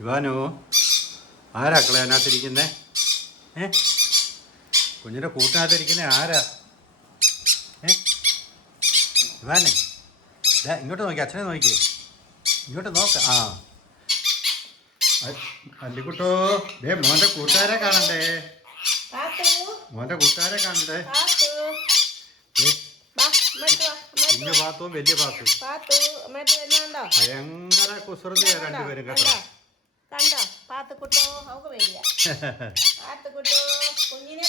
ഇവാനോ ആരാ അതിനകത്തിരിക്കുന്നേ? കുഞ്ഞിൻ്റെ കൂട്ടിനകത്തിരിക്കുന്നേ ആരാ? ഇവാനെ ഇങ്ങോട്ട് നോക്കി, അച്ഛനെ നോക്കിയേ, ഇങ്ങോട്ട് നോക്ക. ആ അല്ലിക്കുട്ടോ, മോൻ്റെ കൂട്ടുകാരെ കാണണ്ടേ, മോൻ്റെ കൂട്ടുകാരെ കാണണ്ടേ. കുഞ്ഞു പാത്തും വലിയ പാത്തും ഭയങ്കര കുസൃതിയാ രണ്ടുപേരും കേട്ടോ.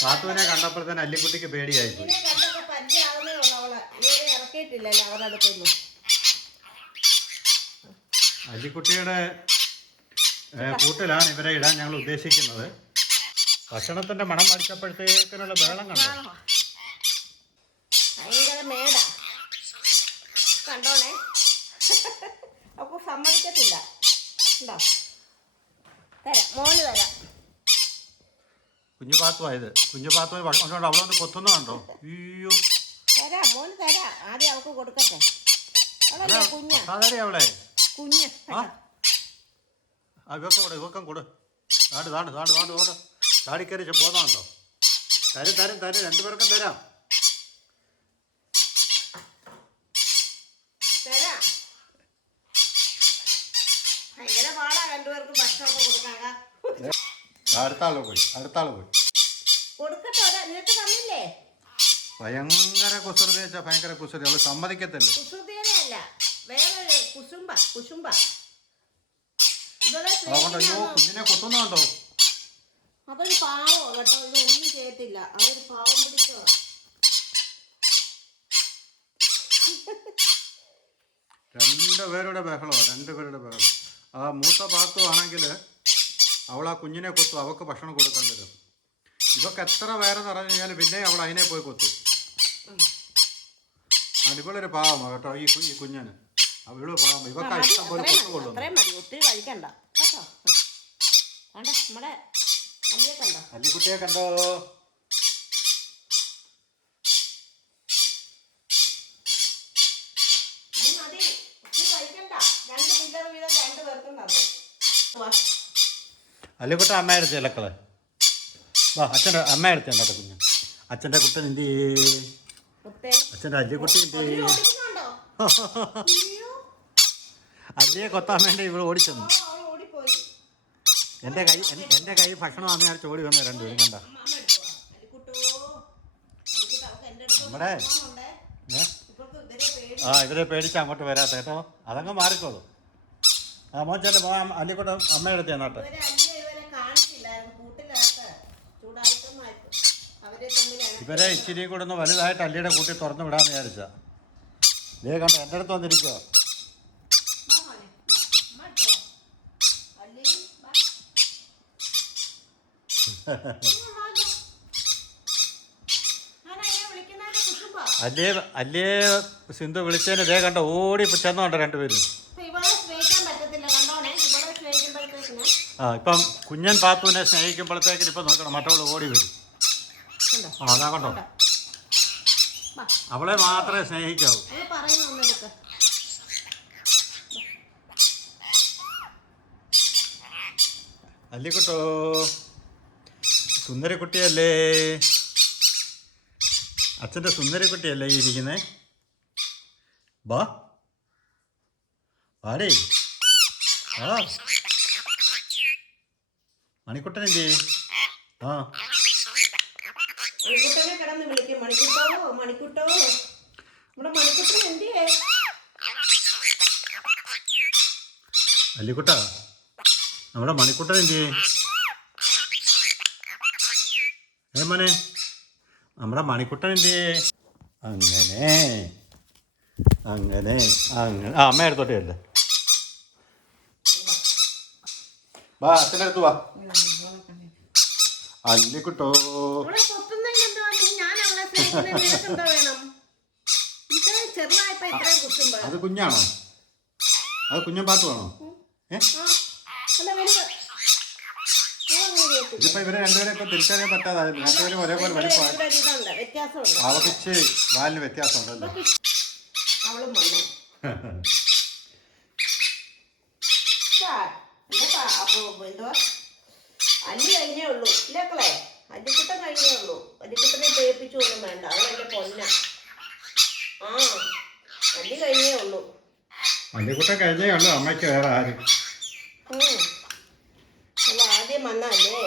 പാത്തുവിനെ കണ്ടപ്പോൾ തന്നെ അല്ലിക്കുട്ടിക്ക് പേടിയായി. അല്ലിക്കുട്ടിയുടെ കൂട്ടിലാണ് ഇവരെ ഇടാൻ ഞങ്ങൾ ഉദ്ദേശിക്കുന്നത്. ഭക്ഷണത്തിന്റെ മണം അടിച്ചപ്പോഴത്തേക്കിനുള്ള ബഹളം കണ്ടോ? കണ്ടോണേ, അപ്പൊ സമ്മതിക്കത്തില്ല. തരാം, മോന് തരാം. കുഞ്ഞു പാത്തുവായത്, കുഞ്ഞു പാത്തു അവളൊന്ന് കൊത്തുന്ന കണ്ടോ? അയ്യോ, തരാം മോന് തരാം. ആദ്യം അവൾക്ക് കൊടുക്കട്ടെ. കുഞ്ഞ് കുഞ്ഞ് ഇവക്കം കൊടു. ചാടിക്കറി പോകുന്നുണ്ടോ? തരും രണ്ടുപേർക്കും തരാം. ഭയങ്കര പാടാ രണ്ടുപേർക്കും ഭക്ഷണമൊക്കെ കൊടുക്കാൻ. അടുത്താള് പോയി കൊടുക്കട്ടെ, നിനക്ക് തന്നില്ലേ? ഭയങ്കര കുസൃതി വെച്ചാ ഭയങ്കര കുസൃതി. അവള് സമ്മതിക്കത്തില്ല. കുസൃതിയല്ല, വേറെ കുശുംബ. അയ്യോ, കുഞ്ഞിനെ കുത്തുന്നുണ്ടോ? അതൊരു പാവോ കേട്ടോ, ഇതൊന്നും ചെയ്യത്തില്ല. അതൊരു പാവം പിടിച്ചോ. രണ്ടുപേരുടെ ബഹളം. ആ മൂത്ത പാത്തു ആണെങ്കിൽ അവൾ ആ കുഞ്ഞിനെ കൊത്തു, അവൾക്ക് ഭക്ഷണം കൊടുക്കാൻ തരും. ഇവക്ക് എത്ര വേറെ നിറഞ്ഞു കഴിഞ്ഞാൽ പിന്നെ അവൾ അതിനെ പോയി കൊത്തു. അടിപൊളിയൊരു പാവമാണ് കേട്ടോ ഈ കുഞ്ഞിന്. അവള് പാവം, ഇവക്ക് ഇഷ്ടം പോലെ കൊത്തുകൊള്ളു. ഒത്തിരി കഴിക്കണ്ട കേട്ടോ. നമ്മുടെ അല്ലിക്കുട്ടിയെ കണ്ടോ? അല്ലിക്കുട്ട അമ്മയെടുത്ത് ഇലക്കളെ വാ, അച്ഛൻ്റെ അമ്മയെടുത്ത് കേട്ടോ കുഞ്ഞ്. അച്ഛൻ്റെ കുട്ടൻ എന്ത് ചെയ്യേ? അച്ഛൻ്റെ അല്ലിക്കുട്ടി എന്ത് ചെയ്യേ? അല്ലിയെ കൊത്താൻ വേണ്ടി ഇവിടെ ഓടിച്ചെന്നു. എൻ്റെ കൈ ഭക്ഷണം വന്നു ഞാൻ ചോടി വന്നു രണ്ടുപേരും കണ്ട. നമ്മുടെ ഇവരെ പേടിച്ച് അങ്ങോട്ട് വരാത്ത കേട്ടോ. അതങ്ങ് മാറിക്കോളൂ. മോച്ചല്ലേ അല്ലിക്കുട്ട അമ്മയെടുത്ത് എന്നാട്ടെ. ഇവരെ ഇച്ചിരി കൂടെ ഒന്ന് വലുതായിട്ട് അല്ലിയുടെ കൂട്ടി തുറന്നു വിടാന്ന് വിചാരിച്ചാ. ഇതേ കണ്ടോ എൻ്റെ അടുത്ത് വന്നിരിക്കോ. അല്ലിയെ സിന്ധു വിളിച്ചതിന് ഇതേ കണ്ടോ ഓടി ചെന്നോണ്ടോ രണ്ടുപേരും. ഇപ്പം കുഞ്ഞൻ പാത്തുവിനെ സ്നേഹിക്കുമ്പോഴത്തേക്കിന് ഇപ്പം നോക്കണം മറ്റവള് ഓടി വരും. അതാ കണ്ടോ, അവളെ മാത്രമേ സ്നേഹിക്കാവൂ. അല്ലിക്കുട്ടോ, സുന്ദരിക്കുട്ടിയല്ലേ, അച്ഛൻ്റെ സുന്ദരിക്കുട്ടിയല്ലേ ഈ ഇരിക്കുന്നേ? വാടേ മണിക്കുട്ടനെന്തേ? കിടന്ന് വിളിക്കും, മണിക്കുട്ടോ. അല്ലിക്കുട്ട, നമ്മുടെ മണിക്കുട്ടൻ എന്ത് മോനെ? നമ്മുടെ മണിക്കുട്ടൻ എന്ത്? അങ്ങനെ അമ്മ എടുത്തോട്ടേ അല്ലേ. വാ അച്ഛൻ്റെ അടുത്ത് വാ. അല്ലിക്കുട്ടോ, അത് കുഞ്ഞാണോ? അത് കുഞ്ഞൻ പാത്തുവാണോ? ഇതിപ്പോ ഇവരെ രണ്ടുപേരെ ഇപ്പൊ തിരിച്ചറിയാൻ പറ്റാതെ രണ്ടുപേരും ഒരേപോലെ വലിപ്പമാണ്. അവർക്ക് വാലിന് വ്യത്യാസമുണ്ടല്ലോ. അപ്പോൾ എന്തുവാ അല്ലി കഴിഞ്ഞേ ഉള്ളൂ ഇല്ലേക്കളെ, അല്ലിക്കുട്ടൻ കഴിഞ്ഞേ ഉള്ളൂ. അല്ലിക്കുട്ടനെ പേപ്പിച്ചൊന്നും വേണ്ട, അവളെൻ്റെ പൊന്ന. ആ അല്ലി കഴിഞ്ഞേ ഉള്ളൂ. അല്ലിക്കുട്ടൻ കഴിഞ്ഞേ ഉള്ളൂ, അമ്മയ്ക്ക് വേറെ ആരും. അവൾ ആദ്യം വന്നല്ലേ.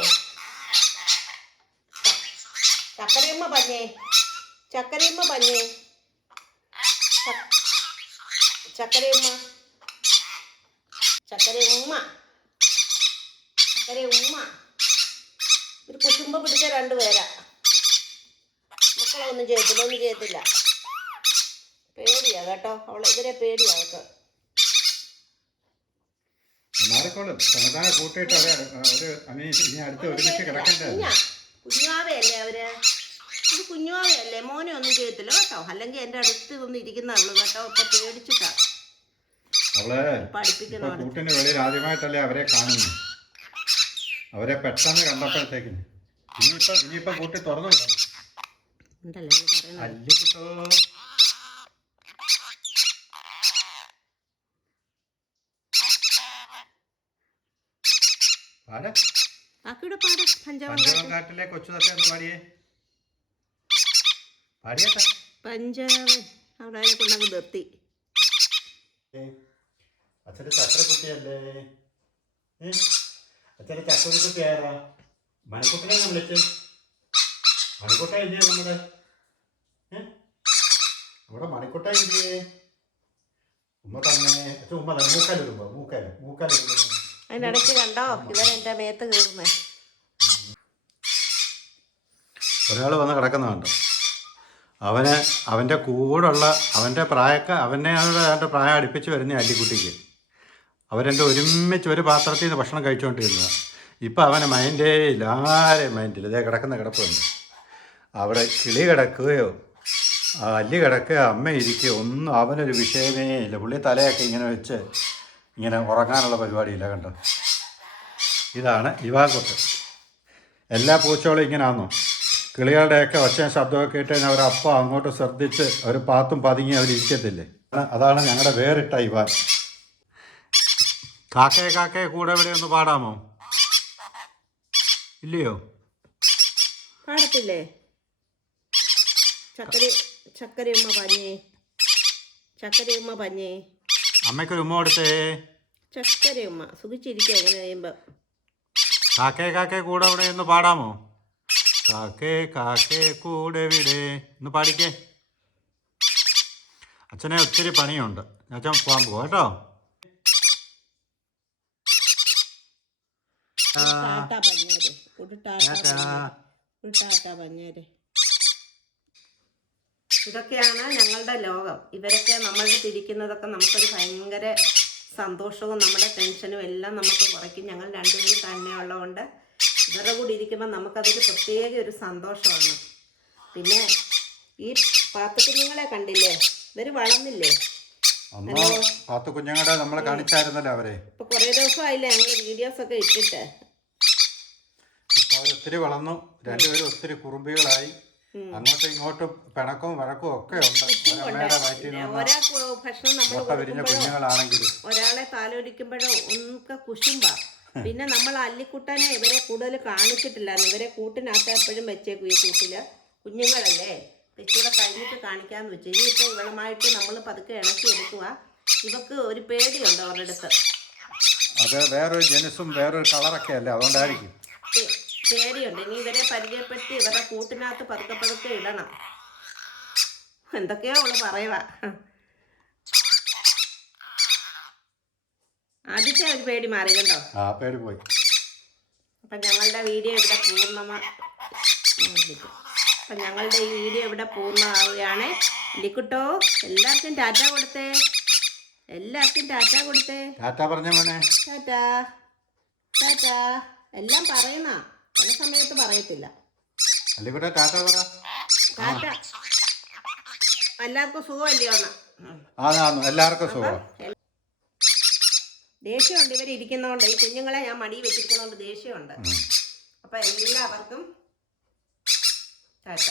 ചക്കരയമ്മ പഞ്ഞേ, ചക്കരയമ്മ പഞ്ഞേ, ചക്കരയമ്മ, ചക്കരയമ്മ, ചക്കരയമ്മ. ഒരു കുശുമ്പ പിടിച്ച രണ്ടുപേരാ. മക്കളെ ഒന്നും ചെയ്യത്തില്ല, ഒന്നും ചെയ്യത്തില്ല. പേടിയാ കേട്ടോ, അവളെ ഇവരെ പേടിയാ അവൾക്ക്. മാറിക്കോളും, തനതാനെ കൂട്ടിയിട്ട് ഒരു ഇനി അടുത്ത് ഒരുമിച്ച് കിടക്കണ്ടേ. കുഞ്ഞുവാവയല്ലേ അവര്, ഇത് കുഞ്ഞുവാവയല്ലേ, മോനെ ഒന്നും ചെയ്യത്തില്ല കേട്ടോ. അല്ലെങ്കിൽ എൻ്റെ അടുത്ത് വന്ന് ഇരിക്കുന്ന അവള് കേട്ടോ. ഇപ്പൊ പേടിച്ചിട്ടാ അവള് പഠിപ്പിക്കുന്ന കൂട്ടിന്റെ വെളിയിൽ ആദ്യമായിട്ടല്ലേ അവരെ കാണുന്നു. അവരെ പെട്ടെന്ന് കണ്ടപ്പോഴത്തേക്കിന് ഇനിയിപ്പം കൂട്ടി തുറന്നു വിടണം. അല്ലിക്കുട്ടോ, പഞ്ചാബം കാട്ടിലെ കൊച്ചു തത്ത എന്ന് പാടിയേ, പാടിയട്ടെ. പഞ്ചാബ് അവിടെ അതിനെ കൊണ്ടങ്ങ് നിർത്തി. അച്ഛൻ്റെ ചക്രക്കുട്ടിയല്ലേ, അച്ഛൻ്റെ ചക്രക്കുട്ടി ആരാ? മണിക്കുട്ടനെ വിളിച്ച്. മണിക്കുട്ട ഇല്ലേ നമ്മുടെ മണിക്കുട്ട ഇല്ലേ? ഉമ്മ തന്നെ, അച്ഛൻ ഉമ്മ തന്നെ. മൂക്കാലിടുമ്പോ അതിനിടയ്ക്ക് കണ്ടോ ഇവരെൻ്റെ മേത്ത് കയറുന്നേ. ഒരാൾ വന്ന് കിടക്കുന്നുണ്ടോ? അവൻ്റെ കൂടെയുള്ള അവൻ്റെ അവൻ്റെ പ്രായം അടുപ്പിച്ച് വരുന്ന അല്ലിക്കുട്ടിക്ക് അവരെൻ്റെ ഒരുമിച്ച് ഒരു പാത്രത്തിൽ നിന്ന് ഭക്ഷണം കഴിച്ചുകൊണ്ടിരുന്നതാണ്. ഇപ്പം അവനെ മൈൻഡേ ഇല്ല, ആരെയും മൈൻഡില്ല. ഇതേ കിടക്കുന്ന കിടപ്പുണ്ട്. അവിടെ കിളി കിടക്കുകയോ അല്ലി കിടക്കുകയോ അമ്മ ഇരിക്കുകയോ ഒന്നും അവനൊരു വിഷയമേ ഇല്ല. പുള്ളി തലയൊക്കെ ഇങ്ങനെ വെച്ച് ഇങ്ങനെ ഉറങ്ങാനുള്ള പരിപാടിയില്ല. കണ്ടോ, ഇതാണ് ഇവാൻകുട്ടൻ. എല്ലാ പൂച്ചകളും ഇങ്ങനെയാണോ? കിളികളുടെയൊക്കെ ഒച്ചയും ശബ്ദമൊക്കെ ഇട്ട് കഴിഞ്ഞാൽ അവരപ്പം അങ്ങോട്ട് ശ്രദ്ധിച്ച് അവർ പാത്തും പതുങ്ങി അവരിരിക്കത്തില്ലേ. അതാണ് ഞങ്ങളുടെ വേറിട്ട ഇവാൻ. കാക്കയെ കൂടെ ഇവിടെ ഒന്ന് പാടാമോ? ഇല്ലയോ? പാടത്തില്ലേ? ചക്കരയമ്മ പഞ്ഞേ, ചക്കരയമ്മ പഞ്ഞേ. അമ്മയ്ക്കൊരു ഉമ്മ കൊടുത്തേ. ചക്കരയമ്മ സുഖിച്ചിരിക്കുക എങ്ങനെ കഴിയുമ്പോ. കാക്കയെ കൂടെ ഇവിടെ ഒന്ന് പാടാമോ? കാക്കേ കൂടെ വിടെ ഒന്ന് പാടിക്കേ. അച്ഛനെ ഒത്തിരി പണിയുണ്ട്, അച്ഛൻ പോകാൻ പോവാ കേട്ടോ. ഇതൊക്കെയാണ് ഞങ്ങളുടെ ലോകം. ഇവരൊക്കെ നമ്മളുടെ തിരിക്കുന്നതൊക്കെ നമുക്കൊരു ഭയങ്കര സന്തോഷവും നമ്മുടെ ടെൻഷനും എല്ലാം നമുക്ക് കുറയ്ക്കും. ഞങ്ങൾ രണ്ടുപേരും തന്നെ ഉള്ളതുകൊണ്ട് ഇവരുടെ കൂടെ ഇരിക്കുമ്പോൾ നമുക്കതൊരു പ്രത്യേക ഒരു സന്തോഷമാണ്. പിന്നെ ഈ പാത്തുകുഞ്ഞുങ്ങളെ കണ്ടില്ലേ, ഇവർ വളർന്നില്ലേ? പാത്തുകുഞ്ഞുങ്ങളെ നമ്മളെ കാണിച്ചായിരുന്നല്ലോ അവരെ. ഇപ്പൊ കുറേ ദിവസമായില്ലേ ഞങ്ങൾ വീഡിയോസൊക്കെ ഇട്ടിട്ട്. ഇപ്പൊ അവരൊത്തിരി വളർന്നു, രണ്ടുപേരും ഒത്തിരി കുറുമ്പികളായി. അങ്ങോട്ടും ഇങ്ങോട്ടും പിണക്കവും വഴക്കും ഒക്കെ ഉണ്ട്. ഭക്ഷണം കുഞ്ഞുങ്ങളാണെങ്കിലും ഒരാളെ താലോലിക്കുമ്പോഴോ ഒക്കെ കുശുമ്പ. പിന്നെ നമ്മൾ അല്ലിക്കുട്ടനെ ഇവരെ കൂടുതൽ കാണിച്ചിട്ടില്ലായിരുന്നു. ഇവരെ കൂട്ടിനകത്ത് എപ്പോഴും വെച്ചേക്കും. ഈ കൂട്ടില് കുഞ്ഞുങ്ങളല്ലേ, ഇച്ചിരി കഴിഞ്ഞിട്ട് കാണിക്കാന്ന് വെച്ചു. ഇനിയിപ്പോൾ ഇവളുമായിട്ട് നമ്മൾ പതുക്കെ ഇണക്കി എടുക്കുക. ഇവക്ക് ഒരു പേടിയുണ്ട് അവരുടെ അടുത്ത്. അത് വേറൊരു ജനസും വേറൊരു കളറൊക്കെ അല്ലേ, അതുകൊണ്ടായിരിക്കും പേടിയുണ്ട്. ഇനി ഇവരെ പരിചയപ്പെടുത്തി ഇവരുടെ കൂട്ടിനകത്ത് പതുക്കെ ഇടണം. എന്തൊക്കെയോ അവള് പറയുക. ആദ്യത്തെ ഒരു പേടി മാറി കണ്ടോ, പേടി പോയി. അപ്പം ഞങ്ങളുടെ വീഡിയോ ഇവിടെ പൂർണ്ണമാവുകയാണ്. ലിക്കുട്ടോ എല്ലാവർക്കും ടാറ്റ കൊടുത്തേ, എല്ലാവർക്കും ടാറ്റ കൊടുത്തേ. ടാറ്റ പറഞ്ഞ മോനെ, ടാറ്റ എല്ലാം പറയുന്ന ചില സമയത്ത് പറയത്തില്ല. ടാറ്റ പറ. ടാറ്റ. എല്ലാവർക്കും സുഖമല്ലയോ? എല്ലാവർക്കും സുഖം. ദേഷ്യമുണ്ട് ഇവരിയ്ക്കുന്നതുകൊണ്ട്, ഈ കുഞ്ഞുങ്ങളെ ഞാൻ മടി വെച്ചിരിക്കുന്നതുകൊണ്ട് ദേഷ്യമുണ്ട്. അപ്പം എല്ലാവർക്കും ടാറ്റ.